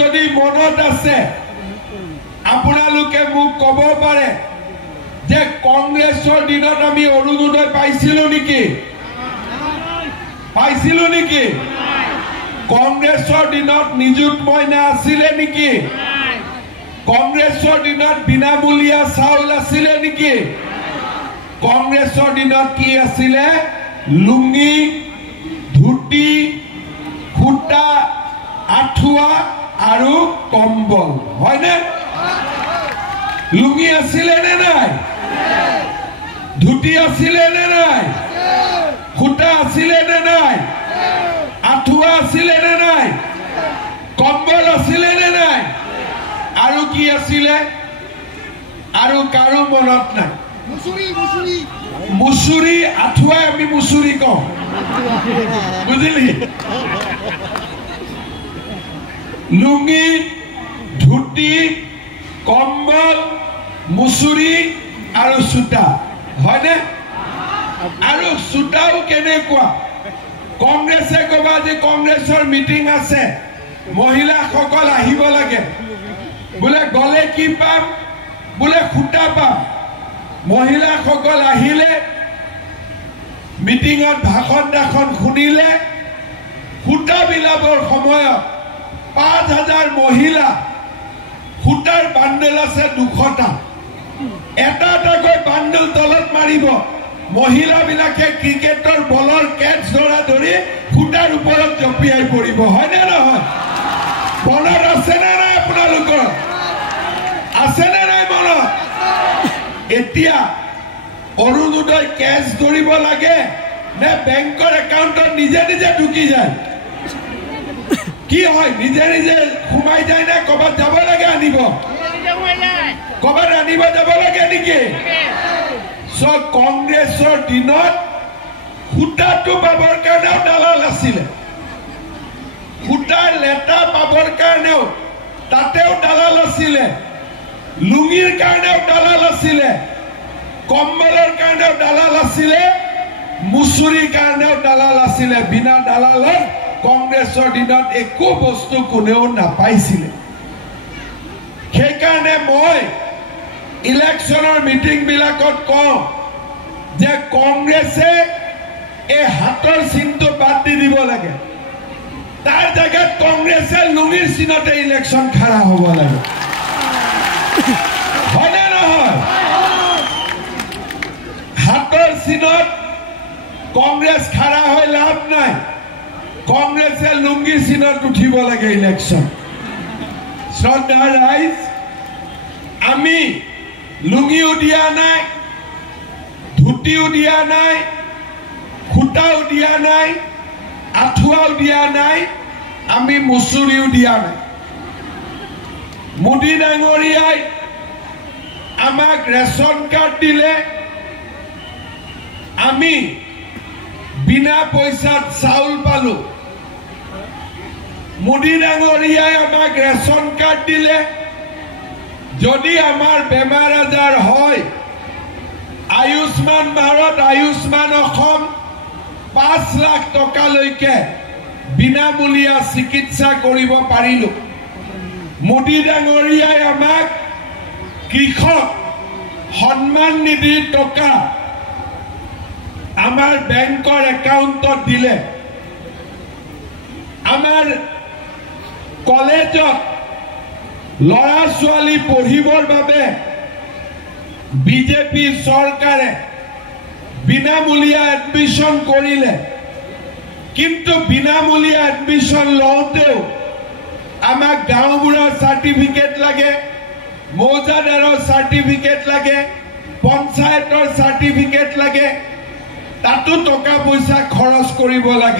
যদি মনত আছে আপোনালোকে মোক ক'ব পাৰে যে কংগ্ৰেছৰ দিনত আমি অৰুণোদয় পাইছিলো নেকি কংগ্ৰেছৰ দিনত নিযুত মইনা আছিলে নেকি কংগ্ৰেছৰ দিনত বিনামূলীয়া চাউল আছিলে নেকি কংগ্ৰেছৰ দিনত কি আছিলে লুঙ্গি ধুতি খুটা আঠুৱা আৰু কম্বল হয়নে লুঙ্গি আছিলে নে নাই ধুতি আছিলে নে নাই খুটা আছিলে নে নাই আঠুৱা আছিলে নে নাই কম্বল আছিলে নে নাই আৰু কি আছিলে আৰু কাৰো মনত নাই মুসুৰি আঠুৱা আমি মুসুৰি কওঁ বুঝলি লুঙ্গি ধুতি কম্বল মুসুৰি আৰু সুতা হয়নে আৰু সুতাও কেনেকুৱা কংগ্ৰেছে কবা যে কংগ্ৰেছৰ মিটিং আছে মহিলাসকল আহিব লাগে বোলে গলে কি পাম বোলে খুটা পাম মহিলাসকল আহিলে মিটিঙত ভাষণ দাখন শুনিলে খুটা বিলাবৰ সময়ত 5000 মহিলা খুটাৰ বান্ডেল আছে 200টা এটা এটাকৈ বান্ডেল তলত মাৰিব মহিলা বিলাকে ক্ৰিকেটৰ বলৰ কেটছ ধৰি খুটাৰ ওপৰত জপিয়াই পৰিব হয়নে নহয় মনত আছে নে নাই আপোনালোকৰ আছে নে নাই মনত এতিয়া অৰুণোদয় কেছ ধৰিব লাগে নে বেংকৰ একাউণ্টত নিজে নিজে ঢুকি যায় কি হয় নিজে নিজে সোমাই যায় না কবাত যাব লাগে আনিব কবাত আনিব যাব লাগে নেকি সব কংগ্ৰেছৰ দিনত খুটাটো পাবৰ কাৰণেও দালাল আছিলে খুটাৰ লেটা পাবৰ কাৰণেও তাতেও দালাল আছিলে লুঙ্গিৰ কাৰণেও দালাল আছিলে কম্বলৰ কাৰণেও দালাল আছিলে মুসুৰিৰ কাৰণেও দালাল আছিলে বিনা দালালত কংগ্ৰেছৰ দিনত একো বস্তু কোনেও নাপাইছিলে সেইকাৰণে মই ইলেকশ্যনৰ মিটিং বিলাকত কওঁ যে কংগ্ৰেছে এই হাতৰ চিনটো বাদ দি দিব লাগে তাৰ জায়গাত কংগ্ৰেছে লুঙ্গিৰ চিনতে ইলেকশ্যন খাৰা হ'ব লাগে হয়নে নহয় হাতৰ চিনত কংগ্ৰেছ খাৰা হৈ লাভ নাই কংগ্ৰেছে লুঙ্গি চিনত উঠিব লাগে ইলেকশ্যন শ্ৰদ্ধা ৰাইজ আমি লুঙ্গিও দিয়া নাই ধুতিও দিয়া নাই খুটাও দিয়া নাই আঠুৱাও দিয়া নাই আমি মুসুৰিও দিয়া নাই মোদী ডাঙৰীয়াই আমাক ৰেশন কাৰ্ড দিলে আমি বিনা পইচাত চাউল পালো মোদী ডাঙৰীয়াই আমাক ৰেশন কাৰ্ড দিলে যদি আমাৰ বেমাৰ আজাৰ হয় আয়ুষ্মান ভাৰত আয়ুষ্মান অসম 5 লাখ টকালৈকে বিনামূলীয়া চিকিৎসা কৰিব পাৰিলো মোদী ডাঙৰীয়াই আমাক কৃষক সন্মান নিধিৰ টকা আমাৰ বেংকৰ একাউণ্টত দিলে আমাৰ কলেজত লৰা ছোৱালী পঢ়িবৰ বাবে বিজেপি চৰকাৰে বিনামূলীয়া এডমিশন কৰিলে কিন্তু বিনামূলীয়া এডমিশন লওঁতেও আমাক গাঁওবুঢ়াৰ সাৰ্টিফিকেট লাগে মৌজাদাৰৰ সাৰ্টিফিকেট লাগে পঞ্চায়তৰ সাৰ্টিফিকেট লাগে তাতো টকা পইচা খৰচ কৰিব লাগে